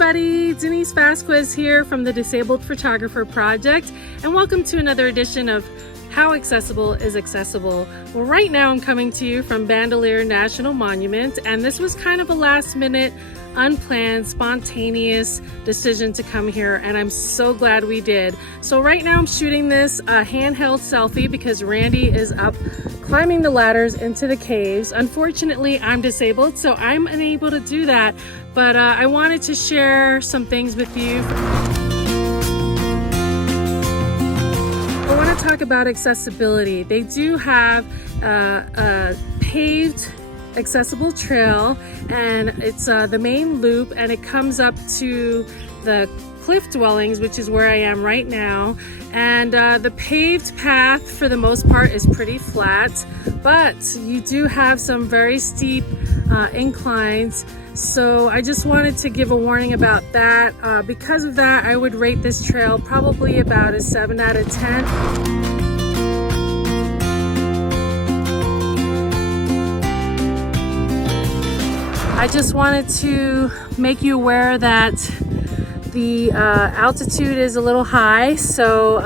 everybody, Denise Vasquez here from the Disabled Photographer Project, and welcome to another edition of How Accessible is Accessible. Well, right now I'm coming to you from Bandelier National Monument, and this was kind of a last minute, unplanned, spontaneous decision to come here, and I'm so glad we did. So right now I'm shooting this handheld selfie because Randy is up climbing the ladders into the caves. Unfortunately, I'm disabled, so I'm unable to do that, but I wanted to share some things with you. I want to talk about accessibility. They do have a paved accessible trail, and it's the main loop, and it comes up to the cliff dwellings, which is where I am right now. And the paved path for the most part is pretty flat, but you do have some very steep inclines. So I just wanted to give a warning about that. Because of that, I would rate this trail probably about a 7 out of 10. I just wanted to make you aware that the altitude is a little high, so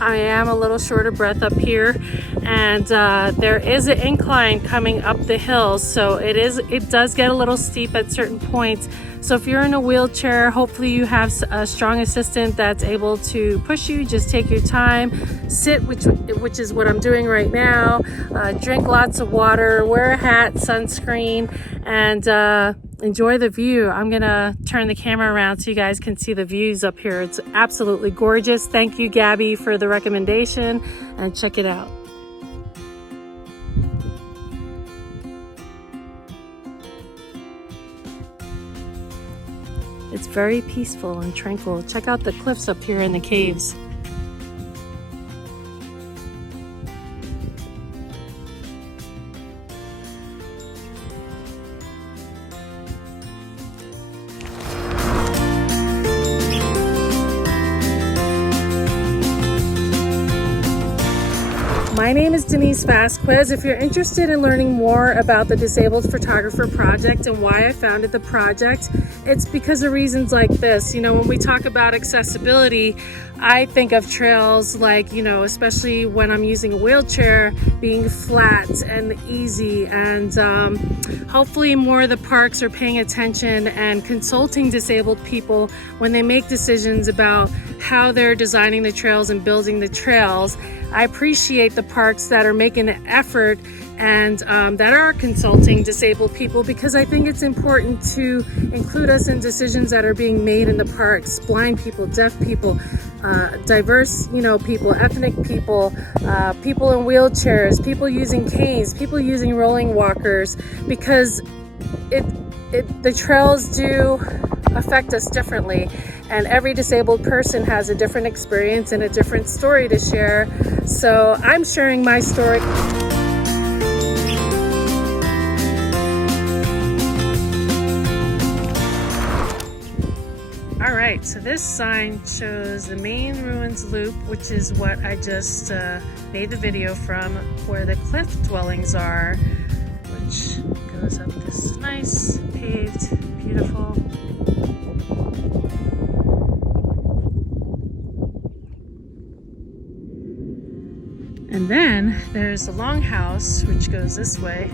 I am a little short of breath up here, and there is an incline coming up the hill, so it does get a little steep at certain points. So if you're in a wheelchair, hopefully you have a strong assistant that's able to push you. Just take your time, sit, which is what I'm doing right now, drink lots of water, wear a hat, sunscreen, and enjoy the view. I'm gonna turn the camera around so you guys can see the views up here. It's absolutely gorgeous. Thank you, Gabby, for the recommendation, and check it out. It's very peaceful and tranquil. Check out the cliffs up here in the caves. My name is Denise Vasquez. If you're interested in learning more about the Disabled Photographer Project and why I founded the project, it's because of reasons like this. You know, when we talk about accessibility, I think of trails like, you know, especially when I'm using a wheelchair, being flat and easy, and hopefully more of the parks are paying attention and consulting disabled people when they make decisions about how they're designing the trails and building the trails. I appreciate the parks that are making an effort and that are consulting disabled people, because I think it's important to include us in decisions that are being made in the parks. Blind people, deaf people, diverse, you know, people, ethnic people, people in wheelchairs, people using canes, people using rolling walkers, because the trails do affect us differently, and every disabled person has a different experience and a different story to share. So I'm sharing my story. All right, so this sign shows the main ruins loop, which is what I just made the video from, where the cliff dwellings are, which goes up this nice paved, beautiful. And then there's the longhouse, which goes this way,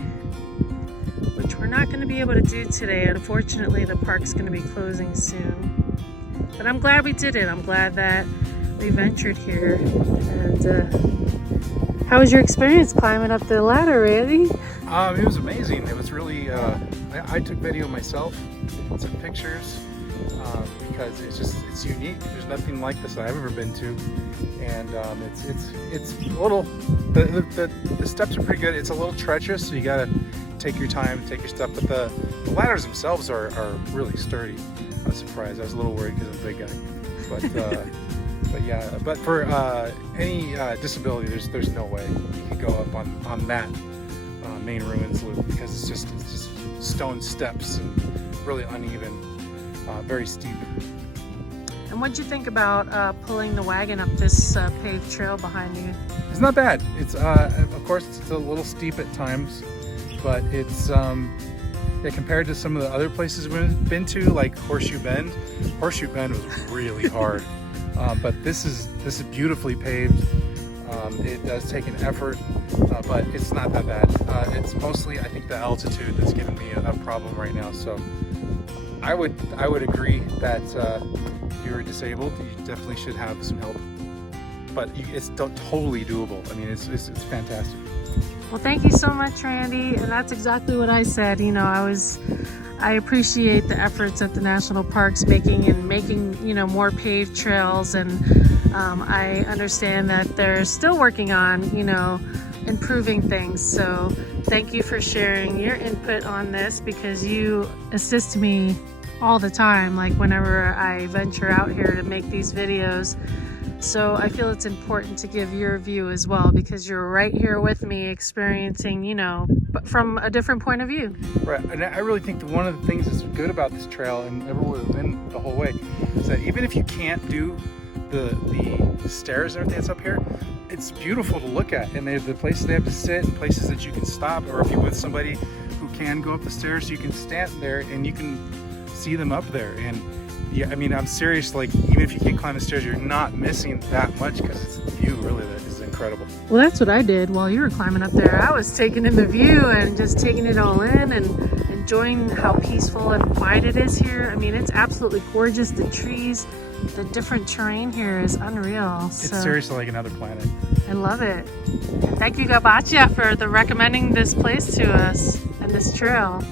which we're not going to be able to do today. Unfortunately, the park's going to be closing soon. But I'm glad we did it. I'm glad that we ventured here. And how was your experience climbing up the ladder, Randy? It was amazing. It was really, I took video myself, took pictures, because it's unique. There's nothing like this that I've ever been to. And it's a little, the steps are pretty good. It's a little treacherous, so you gotta take your time, take your step, but the ladders themselves are really sturdy. I was surprised. I was a little worried because I'm a big guy, but yeah. But for any disability, there's no way you could go up on that main ruins loop, because it's just stone steps and really uneven, very steep. And what'd you think about pulling the wagon up this paved trail behind you? It's not bad. It's of course it's a little steep at times, but it's Yeah, compared to some of the other places we've been to, like Horseshoe Bend was really hard. But this is beautifully paved. It does take an effort, but it's not that bad. It's mostly, I think, the altitude that's giving me a problem right now. So I would agree that if you're disabled, you definitely should have some help. But it's totally doable. I mean, it's fantastic. Well, thank you so much, Randy. And that's exactly what I said. You know, I appreciate the efforts that the national parks making, you know, more paved trails, and I understand that they're still working on, you know, improving things. So thank you for sharing your input on this, because you assist me all the time, like whenever I venture out here to make these videos. So I feel it's important to give your view as well, because you're right here with me experiencing, you know, but from a different point of view. Right, and I really think that one of the things that's good about this trail, and everywhere we've been the whole way, is that even if you can't do the stairs and everything that's up here, it's beautiful to look at. And the places they have to sit, and places that you can stop, or if you're with somebody who can go up the stairs, you can stand there and you can see them up there. And yeah, I mean, I'm serious, like, even if you can't climb the stairs, you're not missing that much, because it's the view really that is incredible. Well, that's what I did while you were climbing up there. I was taking in the view and just taking it all in and enjoying how peaceful and quiet it is here. I mean, it's absolutely gorgeous. The trees, the different terrain here is unreal. It's seriously like another planet. I love it. And thank you, Gabatia, for recommending this place to us and this trail.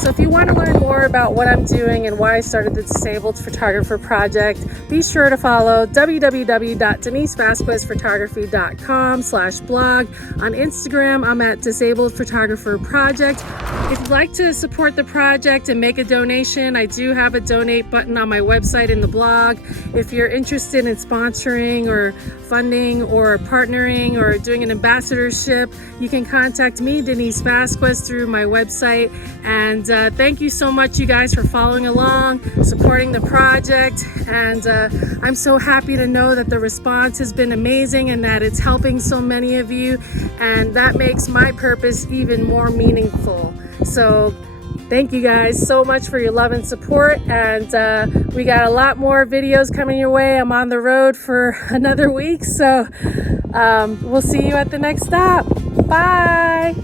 So if you want to learn more about what I'm doing and why I started the Disabled Photographer Project, be sure to follow www.denisevasquezphotography.com/blog. On Instagram, I'm at Disabled Photographer Project. If you'd like to support the project and make a donation, I do have a donate button on my website in the blog. If you're interested in sponsoring or funding or partnering or doing an ambassadorship, you can contact me, Denise Vasquez, through my website. And thank you so much, you guys, for following along, supporting the project. And I'm so happy to know that the response has been amazing and that it's helping so many of you. And that makes my purpose even more meaningful. So thank you guys so much for your love and support. And we got a lot more videos coming your way. I'm on the road for another week. So we'll see you at the next stop. Bye.